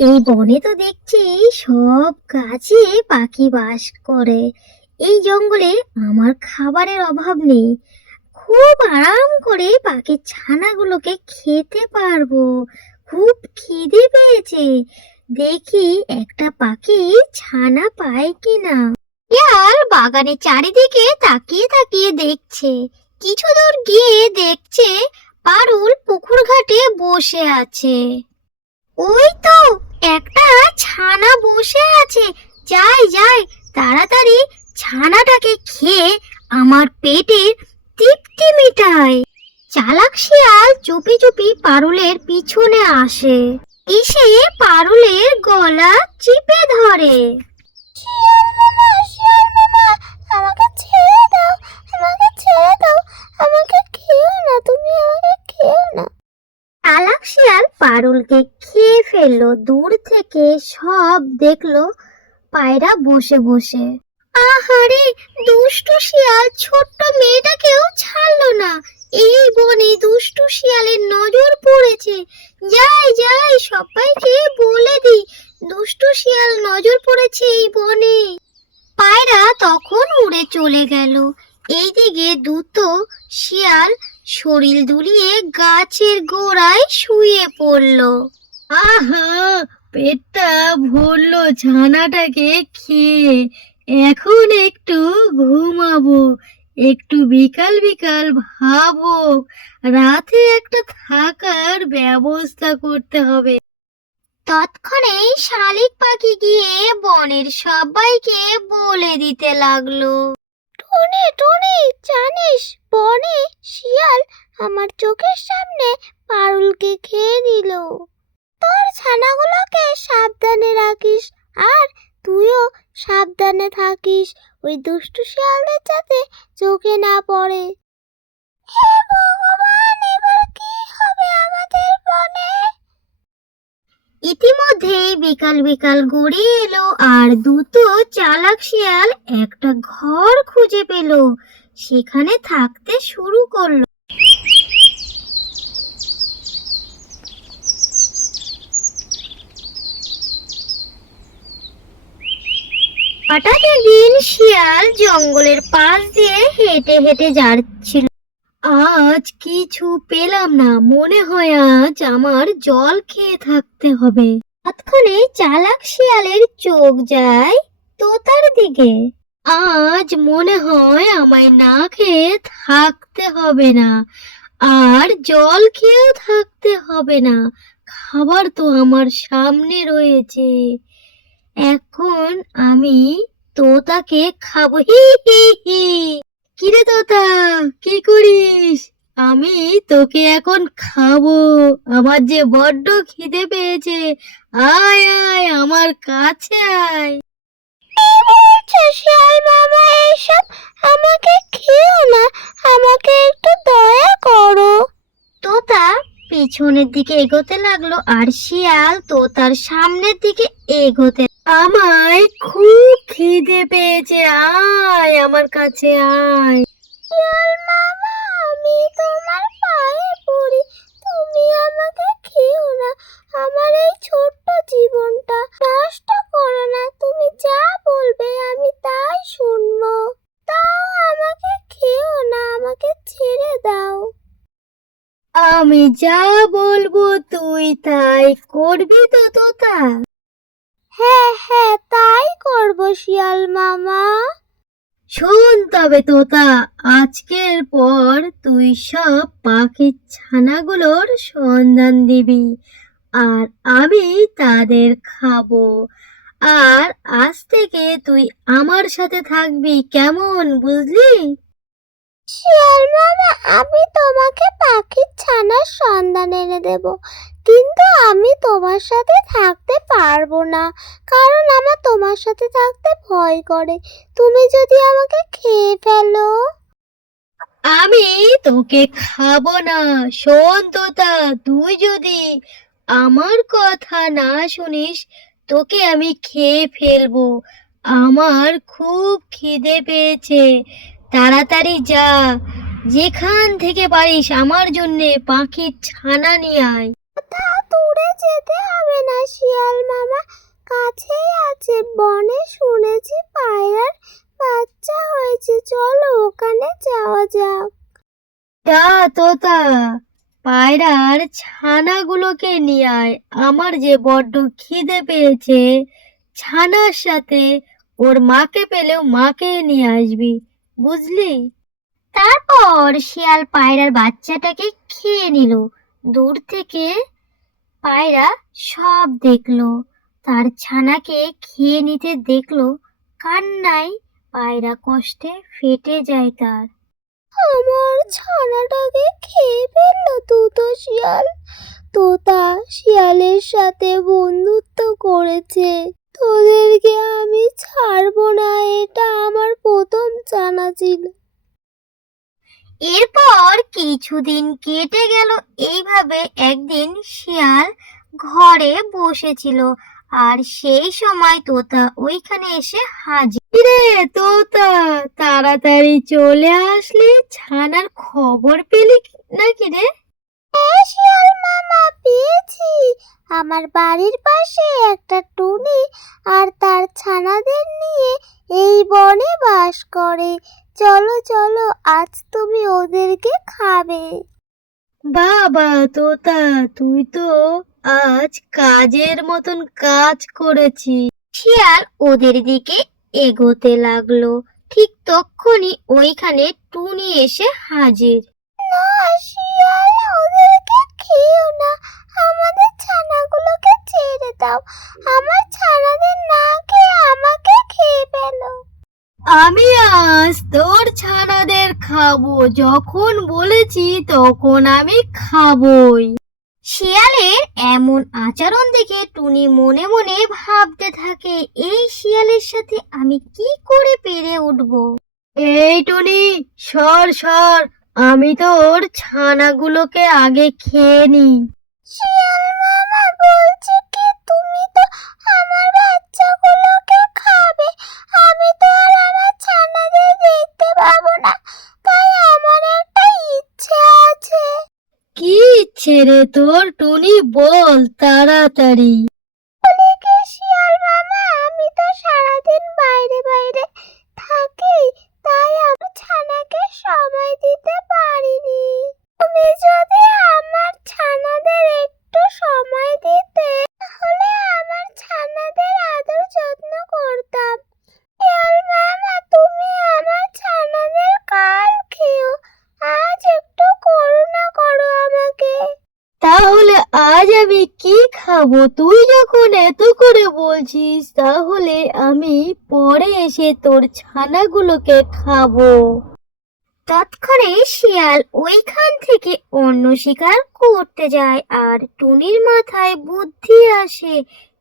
এই বনে তো দেখছি সব গাছে পাখি বাস করে। এই জঙ্গলে আমার খাবারের অভাব নেই। খুব আরাম করে পাখির ছানাগুলোকে খেতে পারব। খুব খিদে পেয়েছে। দেখি একটা পাখি ছানা পায় কিনা। শিয়াল বাগানের চারিদিকে তাকিয়ে তাকিয়ে দেখছে। কিছু দূর গিয়ে দেখছে পারুল পুকুর ঘাটে বসে আছে। ওই তো একটা ছানা বসে আছে। যাই যাই, তাড়াতাড়ি ছানাটাকে খেয়ে আমার পেটের তৃপ্তি মিটায়। চালাক শিয়াল চুপি চুপি পারুলের পিছনে আসে। এসে পারুলের গলা চিপে ধরে। আমাকে ছেড়ে দাও, আমাকে ছেড়ে দাও, আমাকে না, তুমি আমাকে খেও না। চালাক শিয়াল পারুলকে খেয়ে ফেলল, দূর থেকে সব দেখল পায়রা বসে বসে। আহারে, দুষ্টু শিয়াল ছোট্ট মেয়েটাকেও ছাড়লো না। এই বনে দুষ্টু শিয়ালের নজর পড়েছে। যাই যাই, সবাইকে বলে দিই, দুষ্টু শিয়াল নজর পড়েছে এই বনে। পায়রা তখন উড়ে চলে গেল। এইদিকে দ্রুত শিয়াল শরীর দুলিয়ে গাছের গোড়ায় শুয়ে পড়ল। আহা পেটটা ভরলো ছানাটাকে খেয়ে। এখন একটু ঘুমাবো একটু বিকাল বিকাল ভাবো। রাতে একটা থাকার ব্যবস্থা করতে হবে। তৎক্ষণে শালিক পাখি গিয়ে বনের সবাইকে বলে দিতে লাগল। টনি টনি জানিস, বনে শিয়াল আমার চোখের সামনে পারুলকে খেয়ে নিল। তোর ছানাগুলোকে সাবধানে রাখিস আর তুইও সাবধানে থাকিস, ওই দুষ্টু শিয়ালদের যাতে চোখে না পড়ে। হে ভগবান, এবার কি হবে আমাদের বনে? ইতিমধ্যেই বিকাল বিকাল গড়িয়ে এলো আর দুটো চালাক শিয়াল একটা ঘর খুঁজে পেল। সেখানে থাকতে শুরু করল। হঠাৎ একদিন শিয়াল জঙ্গলের পাশ দিয়ে হেঁটে হেঁটে যাচ্ছিল। আজ কিছু পেলাম না। মনে হয় আজ আমার জল খেয়ে থাকতে হবে। তৎক্ষণে চালাক শিয়ালের চোখ যায় তোতার দিকে। আজ মনে হয় আমায় না খেয়ে থাকতে হবে না। আর জল খেয়েও থাকতে হবে না। খাবার তো আমার সামনে রয়েছে। এখন আমি তোতাকে খাব। হি হি হি। কিরে তোতা? কি করিস? আমি তোকে এখন খাব। আমার যে বড্ড খিদে পেয়েছে। আয় আয় আমার কাছে আয়। শিয়াল মামা এসব? আমাকে খেও না। আমাকে একটু দয়া করো। তোতা পিছনের দিকে এগোতে লাগল। আর শিয়াল তোতার সামনের দিকে এগোতে আমায় খুব খিদে পেয়েছে আয় আমার কাছে আয়। শিয়াল মামা আমি তোমার পায়ে পড়ি তুমি আমাকে খেও না। আমার এই ছোট্ট জীবনটা নষ্ট করো না তুমি যা বলবে আমি তাই শুনব। তাও আমাকে খেও না আমাকে ছেড়ে দাও। আমি যা বলব তুই তাই করবি তো তোতা। হ্যাঁ হ্যাঁ তাই করব শিয়াল মামা। শোন তবে তোতা আজকের পর তুই সব পাখির ছানাগুলোর সন্ধান দিবি আর আমি তাদের খাব। আর আজ থেকে তুই আমার সাথে থাকবি কেমন বুঝলি? শিয়াল মামা আমি তোমাকে পাখির ছানার সন্ধান এনে দেব। কিন্তু আমি তোমার সাথে থাকতে পারব না, কারণ আমার তোমার সাথে থাকতে ভয় করে। তুমি যদি আমাকে খেয়ে ফেলো। আমি তোকে খাব না, শোন তোতা তুই যদি আমার কথা না শুনিস, তোকে আমি খেয়ে ফেলব। আমার খুব খিদে পেয়েছে। তাড়াতাড়ি যা, যেখান থেকে পারিস আমার জন্যে পাখির ছানা নিয়ে আয়। তা দূরে যেতে হবে না, শিয়াল মামা। কাছেই আছে, বনে শুনেছি পায়রার বাচ্চা হয়েছে। চলো ওখানে যাওয়া যাক। তা তোতা পায়রার ছানাগুলোকে নিয়ে আয়। আমার যে বড্ড খিদে পেয়েছে, ছানার সাথে ওর মাকে পেলেও মাকে নিয়ে আসবি, বুঝলি? তারপর শিয়াল পায়রার বাচ্চাটাকে খেয়ে নিল। দূর থেকে পায়রা সব দেখল। তার ছানাকে খেয়ে নিতে দেখল। কান্নায় পায়রা কষ্টে ফেটে যায় তার। আমার ছানাটাকে খেয়ে ফেলল তুতো শিয়াল। তোতা শিয়ালের সাথে বন্ধুত্ব করেছে। তোদেরকে আমি ছাড়বো না, এটা আমার প্রথম জানা ছিল। এরপর কিছুদিন কেটে গেল। এইভাবে একদিন শিয়াল ঘরে বসেছিল আর সেই সময় তোতা ওইখানে এসে হাজির। রে তোতা তাড়াতাড়ি চলে আসলি? ছানার খবর পেলি নাকি রে? হ্যাঁ শিয়াল মামা পেয়েছি। আমার বাড়ির পাশে একটা টুনি আর তার ছানাদের নিয়ে এই বনে বাস করে। চলো চলো আজ তুমি ওদেরকে খাবে। বাবা তোতা তুই তো আজ কাজের মতন কাজ করেছি। শিয়াল ওদের দিকে এগোতে লাগল। ঠিক তক্ষুনি ওইখানে টুনি এসে হাজির। না শিয়াল ওদেরকে খেও না। আমাদের ছানাগুলোকে ছেড়ে দাও। আমার ছানাদের না খেয়ে আমাকে খেয়ে ফেলো। আমি আজ তোর ছানাদের খাব, যখন বলেছি তখন আমি খাবই। শিয়ালের এমন আচরণ দেখে টুনি মনে মনে ভাবতে থাকে, এই শিয়ালের সাথে আমি কি করে পেরে উঠব? এই টুনি, সর সর, আমি তোর ছানাগুলোকে আগে খেয়ে নি শিয়াল মামা বলছে তোর টুনি বল তাড়াতাড়ি বলে কি শিয়াল মামা আমি তো সারাদিন বাইরে বাইরে থাকি তাই আমার ছানাকে সময় দিতে পারিনি তুমি যদি আমার ছানাদের একটু সময় দিতে তাহলে আমার ছানাদের আদর যত্ন করতাম শিয়াল মামা তুমি আমার ছানাদের কাল খেও আজ একটু করুণা করো আমাকে তাহলে আজ আমি কি খাব? তুই যখন এত করে বলছিস, তাহলে আমি পরে এসে তোর ছানাগুলোকে খাব। তৎক্ষণে শিয়াল ওইখান থেকে অন্য শিকার করতে যায় আর টুনির মাথায় বুদ্ধি আসে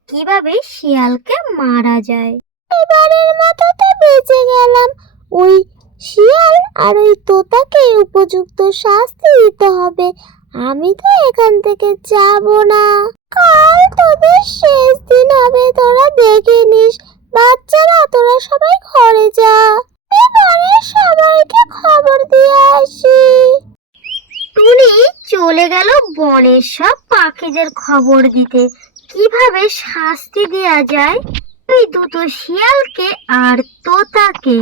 কীভাবে শিয়ালকে মারা যায়। এবারের মতো তো বেঁচে গেলাম। ওই শিয়াল আর ওই তোতাকে উপযুক্ত শাস্তি দিতে হবে। আমি তো এখান থেকে যাব না। কাল তোদের শেষ দিন হবে, তোরা দেখে নিস। বাচ্চারা, তোরা সবাই ঘরে যা। এবারে সবাইকে খবর দিয়ে আসি। টুনি চলে গেল বনের সব পাখিদের খবর দিতে। কীভাবে শাস্তি দেয়া যায়? ওই দুটো শিয়ালকে আর তোতাকে।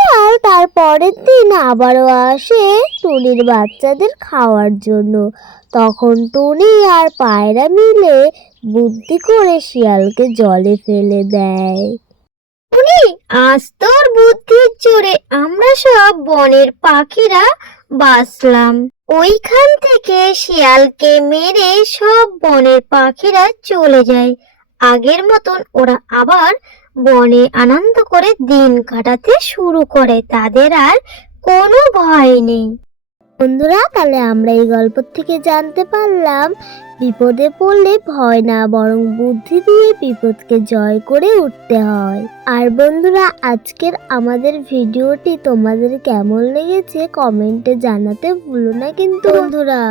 শিয়াল তার পরের দিন আবারও আসে টুনির বাচ্চাদের খাওয়ার জন্য। তখন টুনি আর পায়রা মিলে বুদ্ধি করে শিয়ালকে জলে ফেলে দেয়। টুনি, আজ তোর বুদ্ধির জোরে আমরা সব বনের পাখিরা বাঁচলাম। ওইখান থেকে শিয়ালকে মেরে সব বনের পাখিরা চলে যায়। আগের মতন ওরা আবার বনে আনন্দ করে দিন কাটাতে শুরু করে, তাদের আর কোনো ভয় নেই। বন্ধুরা, তাহলে আমরা এই গল্প থেকে জানতে পারলাম, বিপদে পড়লে ভয় না, বরং বুদ্ধি দিয়ে বিপদকে জয় করে উঠতে হয়। আর বন্ধুরা, আজকের আমাদের ভিডিওটি তোমাদের কেমন লেগেছে, কমেন্টে জানাতে ভুলো না কিন্তু। বন্ধুরা